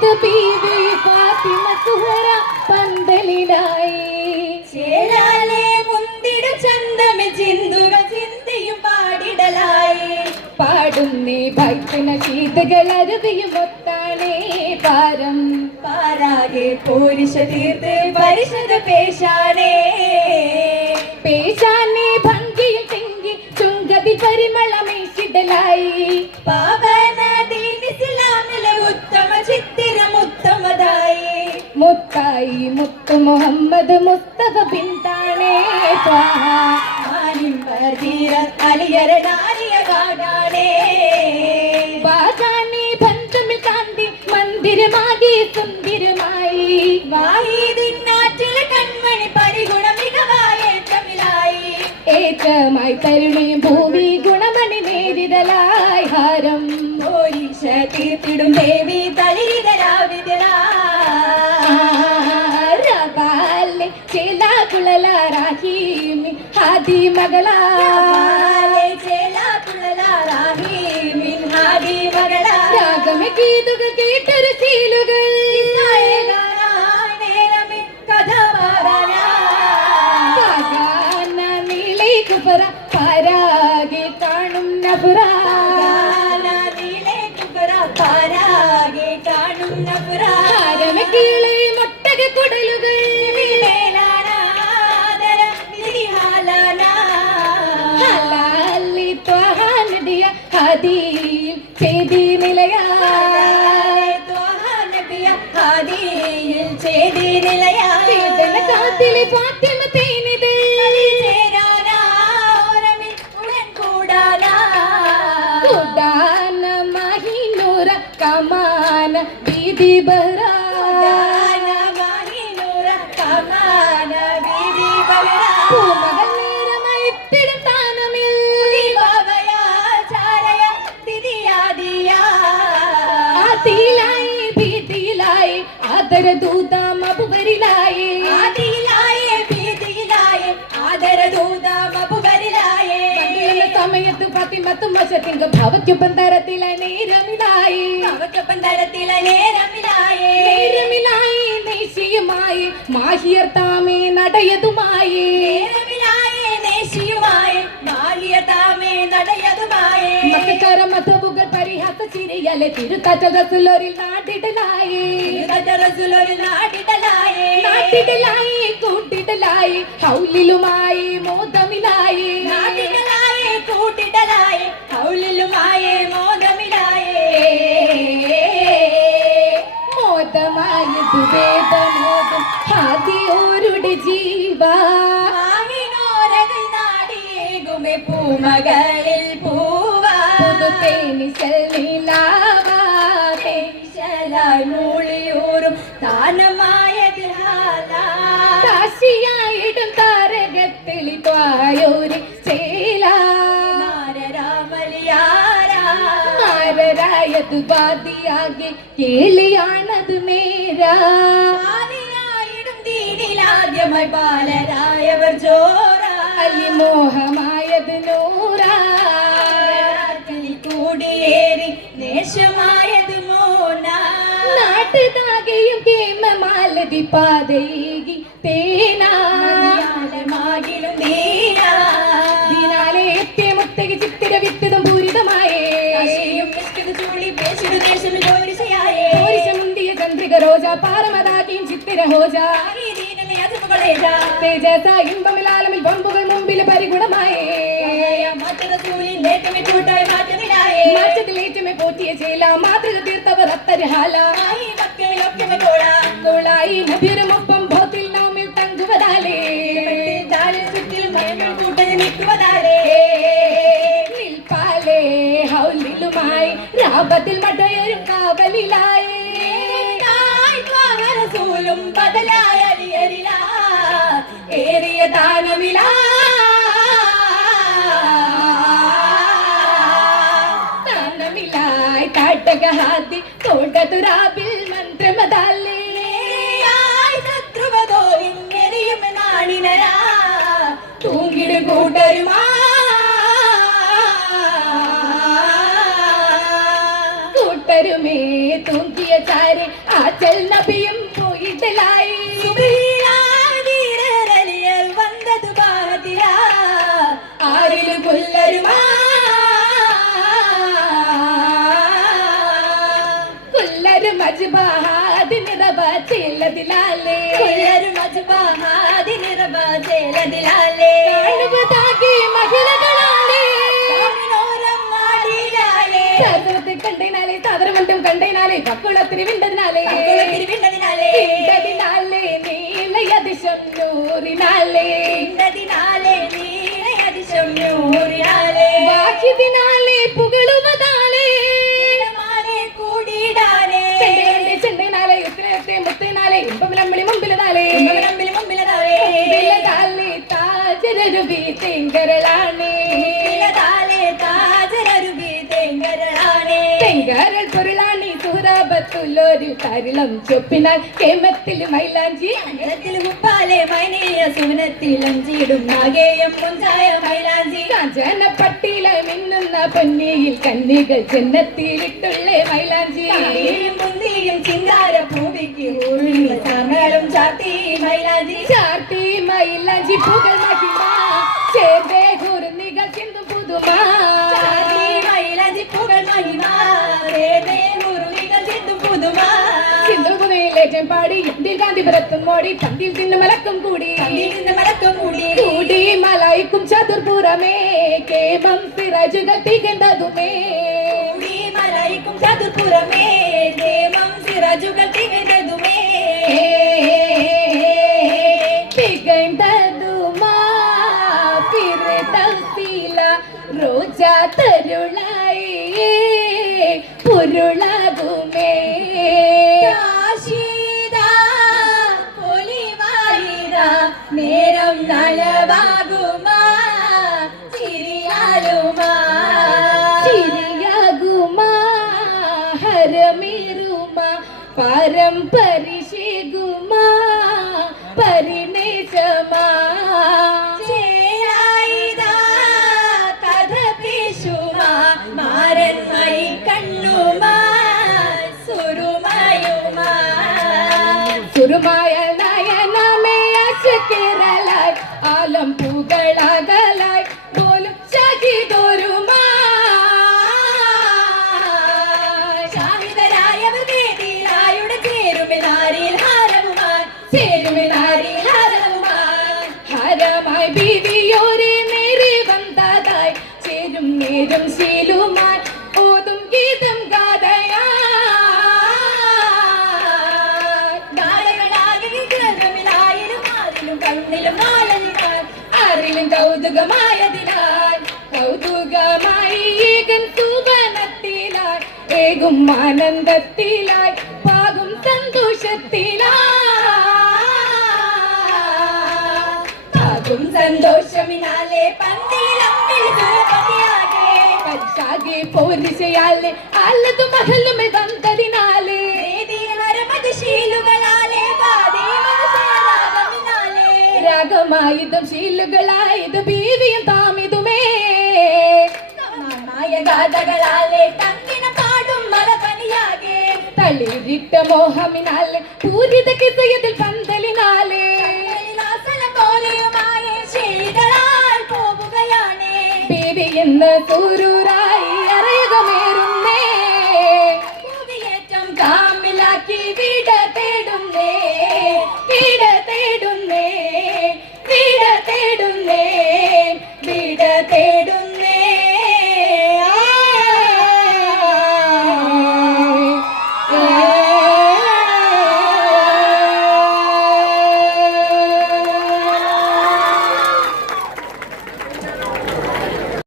തീർത്ത് ബീവി ഫാത്തിമ സുഹറ പന്തലിലായി. ചേലാലെ മുന്തിട ചന്തമിൽ ചിന്തുക ചിന്തയും പാടിടലായി. പാടുന്നേ ഭക്തന ശീതകൾ അരുവിയും ഒത്താണേ പാരം. പാരാകെ പോരിശ തീർത്ത് പരിശുദ്ധ പേശാനേ. പേശാനേ ഭംഗിയിൽ തിങ്കി ചുങ്കതി പരിമളമേശിടലായി. പാവനദീനിസ്ലാമിലെ ഉത്തമ ചിത്തിരം ഉത്തമതായി. മുത്തായി മുത്തു മുഹമ്മദ് മുസ്തഫ ബിന്താണേ ത്വാഹ. അലിയരനാരിയ കാടാനേ. ബാജാനെ ബന്ധമിൽ കാന്തി മന്ദിരമാകെ സുന്ദരമായി. വാഹിദിനാറ്റിലെ കൺമണി പരിഗുണ മികവായ തമിഴായി. ഏറ്റമായി തരുണിയും ഭൂമി ഗുണമണി നേരിടലായി ഹാരം. പോരീശ തീർത്തിടും ദേവി തളിരിതരാവിതരാലെ ചേലാ കുളലാരാഹിമി ഹാദി മകളാ. രാഗമേ ഗീതുകൾ കേട്ടൊരു ശീലുകൾ നീളേ കുപറ പാരാകെ കാണും നബുറ. ഹാരമേ കീളേ മൊട്ടക കുടലുകൾ ഹലാലി ത്വഹ നബിയ ഹാദിയിൽ ചേതി നിലയാ. ചേതന കാത്തിലെ ഫാത്തിമ തേനിത് കൂടാന മഹിനൂറ കമാന ദീദി ബഹ്റാ. പൂമകൾ നേരമയത്തിടും താനമിൽ ആദിലായി ഭീതിയിലായി ആദരദൂതം അബുബരിലായി. സമയത്ത് ഫാത്തിമത്തും വശത്തിങ്ക് ഭവയ്ക്കൊപ്പം തരത്തിലെ നേരമിലായി. നേരമിലായി നേശിയുമായി മാഹിയർ താമേ നടയതുമായി. മതവുകൾ പരിഹാസ ചിരിയലെ തിരുത്തറ്റ റസൂലുള്ളാഹിൽ നാട്ടിടലായി. നാട്ടിടലായി കൂട്ടിടലായി ഹൗലിലുമായി മോദമിലായി. മോദമായത് വേദമോദം ഹാദിയോരുടെ ജീവ. പൂമകളിൽ പൂവാ മൂളിയൂറും താനമായത് കാശിയായിടും താരകത്തിളി ത്വായൂരി ചേലാരായത് ബാദിയാകെ കേളിയാണത് നേരാ. ദീനിലാദ്യമായി ബാലരായവർ ജോറ മോഹമായത് നൂറാ. കൂടിയേറി നേശമായത് മോന. നാട്ടുതാകെയും കേമമാലതി പാതയേകി തേനാലമാകിലും ദീനാലെ എത്തിയ മുത്തകി ചിത്തിര വിത്തതും പൂരിതമായേ. മുന്തിയ ചന്ദ്രിക റോജ പാറമതാക്കിയും ചിത്തിര ഹോജ. തേജസ ഇമ്പമിലാലമിൽ ബമ്പുകൾ മുമ്പിൽ പരിഗുണമായേ. മാറ്റത്തിലേറ്റമേ പോറ്റിയ ചേല മാതൃക തീർത്തവർ അത്തരഹാലായി നബിയുമൊപ്പം ഭൗത്തിൽ നാമിൽ തങ്കുവതാലേ. നിൽപ്പാലേ ഹൗലിലുമായി രാപത്തിൽ മടയൊരു കാവലിലായി. ബദലായ ഏറിയ ദാനമിലാ. കാട്ടകഹാദി തോട്ടതുരാബിൽ മന്ത്രമതാലേ. ശത്രുവതോ ഇങ്ങനെയും നാണിനരാ തൂങ്ങിടും കൂട്ടരുമാ. കൂട്ടരുമേ തൂങ്ങിയ ചാരി മജ്ബഹാദി നിറബാചേലദിലാലേ കൊല്ലൊരു മജ്ബഹാദി നിറബാചേലദിലാലേ കാണുവതാകെ മഹിളകളാലേ കാമിനോരം നാടിലാലേ സാദരത്തെ കണ്ടതിനാലേ സാദരമുണ്ടും കണ്ടതിനാലേ പക്കുളത്തിരി വിണ്ടതിനാലേ വിണ്ടതിനാലേ വിണ്ടതിനാലേ നീലയതിശം നൂറിനാലേ വിണ്ടതിനാലേ നീലയതിശം നൂറിനാലേ വാക്കിതിനാലേ പുകളുവതാലേ മാലേ കൂടിടാനേ ചെണ്ടയിനാലേ ഉത്തരത്തെ മുത്തിനാലേ ഇമ്പമിലമ്പിളി മുമ്പിലതാലേ മുമ്പിലതാലേ മുമ്പിലതാലേ താജരരുവി തെങ്കരളാണേ താജരരുവി തെങ്കരളാണേ തെങ്കരൾ പൊരുളാണി സുഹൃബത്തുള്ളൊരു തരിളം ചൊപ്പിനാൽ കേമത്തിൽ മൈലാഞ്ചി അഞ്ചത്തിൽ മുപ്പാലെ മൈനീയ സുനത്തിലഞ്ചിടും നാഗേയം പൊഞ്ചായ മൈലാഞ്ചി കാഞ്ചന പട്ടിയില മിന്നുന്ന പൊന്നിയിൽ കന്നികൾ ചെന്നത്തിലിട്ടുള്ള മൈലാഞ്ചി മുന്തിയും ചിന്താര ഭൂമിക്ക് ഊഴിയ സമരം ചാത്തി മൈലാഞ്ചി ചാർത്തി മൈലാഞ്ചി പുകൾ മഹിമ ചേർവേ ഗുരുനികൾ ചിന്തു പുതുമാ മൈലാഞ്ചി പുകൾ മഹിമ മുറുകികൾ ചിന്തു പുതുമാ സിന്ധുപുരയിലേറ്റം പാടി ഇന്ത്യയിൽ ഗാന്ധിപുരത്തും മോടി പന്തിയിൽ തിന്നു മലക്കും കൂടി കൂടി മലായിക്കും ചതുർപുറമേ കേമം സിറാജുകൾ തികണ്ടതുമേ മലായിക്കും ചതുർപുറമേ ദേവം സിറാജുകൾ തികഞ്ഞതുമേ തികണ്ടതുമാ പിറതീല റോജാ തരുളായി പൊരുളകുമേ നേരം നലവാകുമാ ചിരിയാലുമാ ചിരിയാകുമാ ഹരമേറുമാ പരംപരിശേകുമാ പരിണേശമാ ചേരായിതാ കഥ പേശുമാ മാരൻ മൈ കണ്ണുമാ സുരുമയുമാ സുരുമായ നയനമേ കേരളായി ആലം പൂകളകലായി പോലും ചകിതൊരുമാ ഷാഹിദരായവർ വേദിയിലായുടെ ചേരുമെനാരിൽ ഹാരവുമാൻ ഹരമായി ബീവിയോരെ നേരെ വന്നതായി ചേരും നേരും ശീലുമായി ഓതും ഗീതം ഗാതയാ ആരിലും കൗതുകമായതിനാൽ കൗതുകമായി ഏകൻ സുവനത്തിലായി ഏകും ആനന്ദത്തിലായി പാകും സന്തോഷത്തിലാകും സന്തോഷമിനാലെ പന്തിയിലമ്പിൽ ദൂരപതിയാകെ പരിശാകെ പോരിശയാലെ അല്ലതു മഹലുമെ വന്നതിനാലേ ശീലുകളാലെ രാഗമായുധം ശീലുകളായത് ബീവിയും താമിതുമേ ഗാഥകളാലെ തങ്ങിന പാടും മലപനിയാകെ തളിരിട്ട മോഹമിനാലെ പൂരിത കിസയതിൽ പന്തലിനാലേ പോലെയുമായ ശീലുകളാൽ പോവുകയാണ് ബീവി എന്ന സൂരു